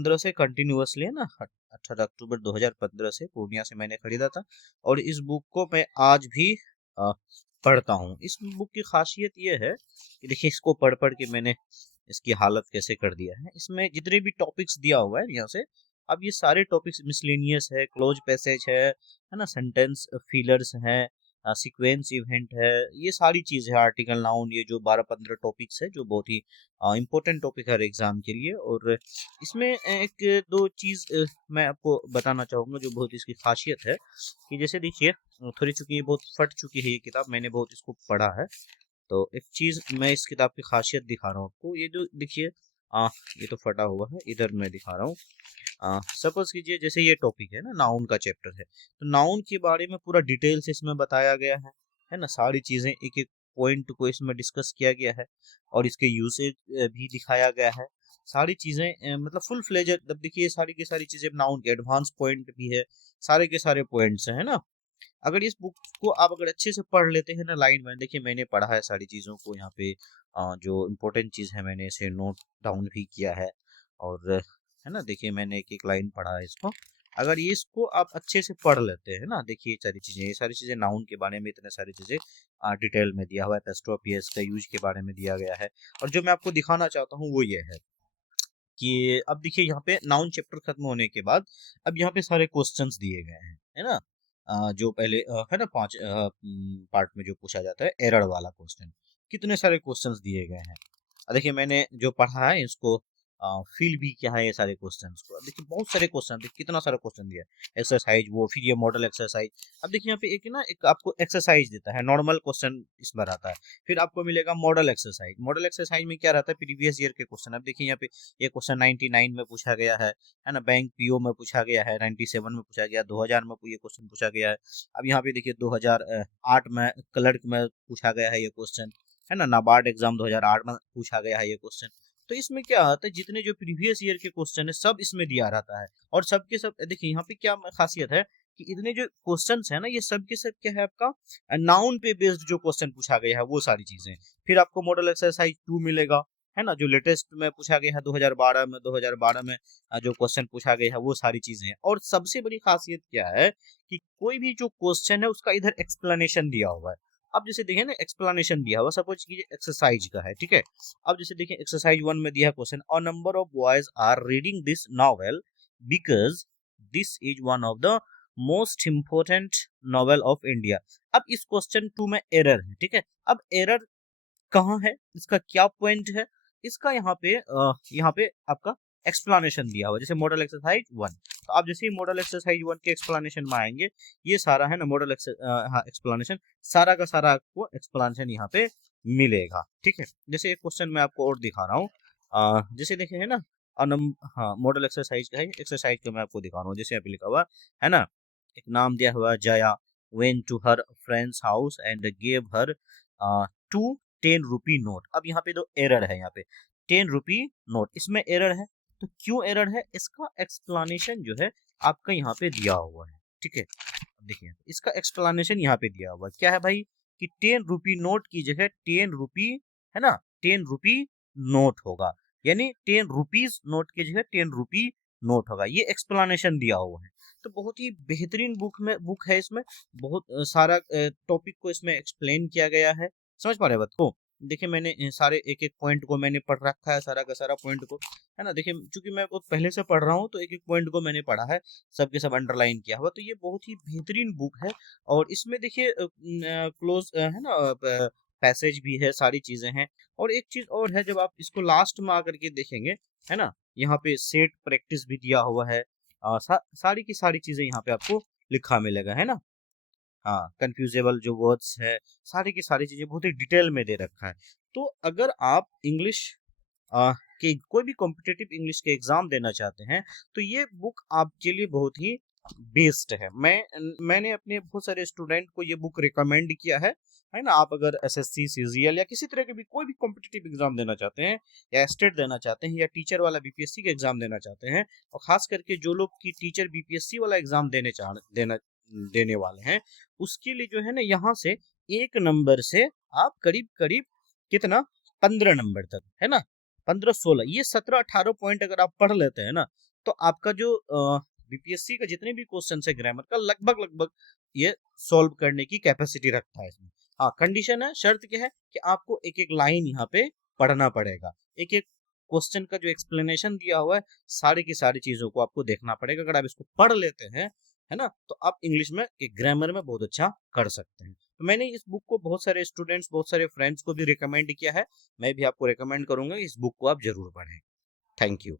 15 से कंटिन्यूअसली है ना, 18 अक्टूबर 2015 से पूर्णिया से मैंने खरीदा था और इस बुक को मैं आज भी पढ़ता हूँ। इस बुक की खासियत ये है कि देखिए इसको पढ़ पढ़ के मैंने इसकी हालत कैसे कर दिया है। इसमें जितने भी टॉपिक्स दिया हुआ है यहाँ से, अब ये सारे टॉपिक्स मिसलेनियस है, क्लोज पैसेज है ना, सेंटेंस फिलर्स हैं, सीक्वेंस इवेंट है, ये सारी चीज है, आर्टिकल नाउन, ये जो 12-15 टॉपिक्स है जो बहुत ही इंपॉर्टेंट टॉपिक है एग्जाम के लिए। और इसमें एक दो चीज मैं आपको बताना चाहूंगा जो बहुत इसकी खासियत है कि जैसे देखिए थोड़ी चुकी ये बहुत फट चुकी है ये किताब, मैंने बहुत इसको पढ़ा है। तो एक चीज मैं इस किताब की खासियत दिखा रहा हूँ आपको, ये जो देखिए ये तो फटा हुआ है, इधर मैं दिखा रहा हूँ। सपोज कीजिए जैसे ये टॉपिक है ना, नाउन का चैप्टर है, तो नाउन के बारे में पूरा डिटेल से इसमें बताया गया है ना, सारी चीजें एक एक पॉइंट को इसमें डिस्कस किया गया है और इसके यूसेज भी दिखाया गया है। सारी चीजें मतलब फुल फ्लेजर, तब देखिए सारी की सारी चीजें नाउन के एडवांस पॉइंट भी है, सारे के सारे पॉइंट्स है ना। अगर इस बुक को आप अगर अच्छे से पढ़ लेते हैं ना लाइन वाइन, देखिए मैंने पढ़ा है सारी चीज़ों को यहाँ पे, जो इम्पोर्टेंट चीज़ है मैंने इसे नोट डाउन भी किया है और है ना, देखिए मैंने एक एक लाइन पढ़ा है इसको। अगर ये इसको आप अच्छे से पढ़ लेते हैं ना, देखिए ये सारी चीज़ें नाउन के बारे में इतने सारी चीज़ें डिटेल में दिया हुआ है, एपोस्ट्रोफी का यूज के बारे में दिया गया है। और जो मैं आपको दिखाना चाहता हूँ वो ये है कि अब देखिए यहाँ पे नाउन चैप्टर खत्म होने के बाद अब यहाँ पे सारे क्वेश्चंस दिए गए हैं, है ना। जो पहले है ना 5 पार्ट में जो पूछा जाता है एरर वाला क्वेश्चन, कितने सारे क्वेश्चंस दिए गए हैं। देखिए मैंने जो पढ़ा है इसको फील भी किया है ये सारे क्वेश्चंस को। अब देखिए बहुत सारे क्वेश्चन, देखिए कितना सारा क्वेश्चन दिया है, एक्सरसाइज वो, फिर ये मॉडल एक्सरसाइज। अब देखिए यहाँ पे एक ना एक आपको एक्सरसाइज देता है, नॉर्मल क्वेश्चन इस बार आता है, फिर आपको मिलेगा मॉडल एक्सरसाइज। मॉडल एक्सरसाइज में क्या रहता है, प्रीवियस ईयर के क्वेश्चन। अब देखिए यहाँ पे ये क्वेश्चन 99 में पूछा गया है ना, बैंक पीओ में पूछा गया है, 97 में पूछा गया, 2000 में ये क्वेश्चन पूछा गया है। अब यहाँ पे देखिए 2008 में क्लर्क में पूछा गया है ये क्वेश्चन, है ना, नाबार्ड एग्जाम 2008 में पूछा गया है ये क्वेश्चन। तो इसमें क्या होता है, जितने जो प्रीवियस ईयर के क्वेश्चन है सब इसमें दिया रहता है और सबके सब देखिए यहाँ पे क्या खासियत है कि इतने जो क्वेश्चंस है ना ये सब के सब क्या है, आपका नाउन पे बेस्ड जो क्वेश्चन पूछा गया है वो सारी चीजें। फिर आपको मॉडल एक्सरसाइज 2 मिलेगा, है ना, जो लेटेस्ट में पूछा गया है 2012 में जो क्वेश्चन पूछा गया है वो सारी चीजें हैं। और सबसे बड़ी खासियत क्या है कि कोई भी जो क्वेश्चन है उसका इधर एक्सप्लेनेशन दिया हुआ है। अब जैसे देखिए ना एक्सप्लेनेशन दिया हुआ, सपोज कीजिए एक्सरसाइज का है, ठीक है। अब जैसे देखिए एक्सरसाइज 1 में दिया है question, a number of boys are reading this novel because this is one of the most important novel of India. अब इस क्वेश्चन 2 में एरर है, ठीक है। अब एरर कहाँ है, इसका क्या पॉइंट है, इसका यहाँ पे आपका एक्सप्लेनेशन दिया हुआ है। जैसे मॉडल एक्सरसाइज 1, तो आप जैसे ही मॉडल एक्सरसाइज 1 के एक्सप्लेनेशन में आएंगे, ये सारा है ना मॉडल एक्सप्लेनेशन, सारा का सारा आपको एक्सप्लेनेशन यहाँ पे मिलेगा, ठीक है। जैसे एक क्वेश्चन मैं आपको और दिखा रहा हूँ, जैसे देखे है ना हाँ मॉडल एक्सरसाइज का है, एक्सरसाइज का मैं आपको दिखा रहा हूँ। जैसे यहाँ पे लिखा हुआ है ना, एक नाम दिया हुआ Jaya went to her friends house and gave her 2 10 rupee note. अब यहाँ पे दो एरर है, यहाँ पे 10 रुपी नोट, इसमें एरर है। तो क्यों एरर है, इसका एक्सप्लेनेशन जो है आपका यहाँ पे दिया हुआ है, ठीक है। देखिए इसका एक्सप्लेनेशन यहाँ पे दिया हुआ है, क्या है भाई कि 10 रुपी नोट की जगह 10 रुपी, है ना, 10 रुपी नोट होगा, यानी 10 रुपीज नोट की जगह 10 रुपी नोट होगा। ये एक्सप्लेनेशन दिया हुआ है। तो बहुत ही बेहतरीन बुक है, इसमें बहुत सारा टॉपिक को इसमें एक्सप्लेन किया गया है। समझ पा रहे हैं बात को। देखिए मैंने सारे एक एक पॉइंट को मैंने पढ़ रखा है, सारा का सारा पॉइंट को, है ना। देखिए चूंकि मैं बहुत पहले से पढ़ रहा हूँ तो एक एक पॉइंट को मैंने पढ़ा है, सब के सब अंडरलाइन किया हुआ। तो ये बहुत ही बेहतरीन बुक है। और इसमें देखिए क्लोज है ना पैसेज भी है, सारी चीजें हैं। और एक चीज और है, जब आप इसको लास्ट में आकर के देखेंगे, है ना, यहाँ पे सेट प्रैक्टिस भी दिया हुआ है, सारी की सारी चीजें यहाँ पे आपको लिखा मिलेगा, है ना। हाँ कंफ्यूजेबल जो वर्ड्स है, सारी की सारी चीजें बहुत ही डिटेल में दे रखा है। तो अगर आप इंग्लिश के कोई भी कॉम्पिटिटिव इंग्लिश के एग्जाम देना चाहते हैं तो ये बुक आपके लिए बहुत ही बेस्ट है। मैंने अपने बहुत सारे स्टूडेंट को ये बुक रिकमेंड किया है ना। आप अगर एसएससी सीजीएल या किसी तरह के भी कोई भी कॉम्पिटिटिव एग्जाम देना चाहते हैं, या स्टेट देना चाहते हैं, या टीचर वाला बीपीएससी का एग्जाम देना चाहते हैं, और खास करके जो लोग की टीचर बीपीएससी वाला एग्जाम देने वाले हैं, उसके लिए जो है ना यहाँ से 1 नंबर से आप करीब करीब कितना 15 नंबर तक, है ना, 15-16, ये 17-18 पॉइंट अगर आप पढ़ लेते हैं ना, तो आपका जो बीपीएससी का जितने भी क्वेश्चन है ग्रामर का लगभग लगभग ये सॉल्व करने की कैपेसिटी रखता है इसमें। हाँ, कंडीशन है, शर्त क्या है कि आपको एक एक लाइन यहाँ पे पढ़ना पड़ेगा, एक एक क्वेश्चन का जो एक्सप्लेनेशन दिया हुआ है सारी की सारी चीजों को आपको देखना पड़ेगा। अगर आप इसको पढ़ लेते हैं, है ना, तो आप इंग्लिश में एक ग्रामर में बहुत अच्छा कर सकते हैं। तो मैंने इस बुक को बहुत सारे स्टूडेंट्स, बहुत सारे फ्रेंड्स को भी रिकमेंड किया है। मैं भी आपको रिकमेंड करूंगा इस बुक को आप जरूर पढ़ें। Thank you.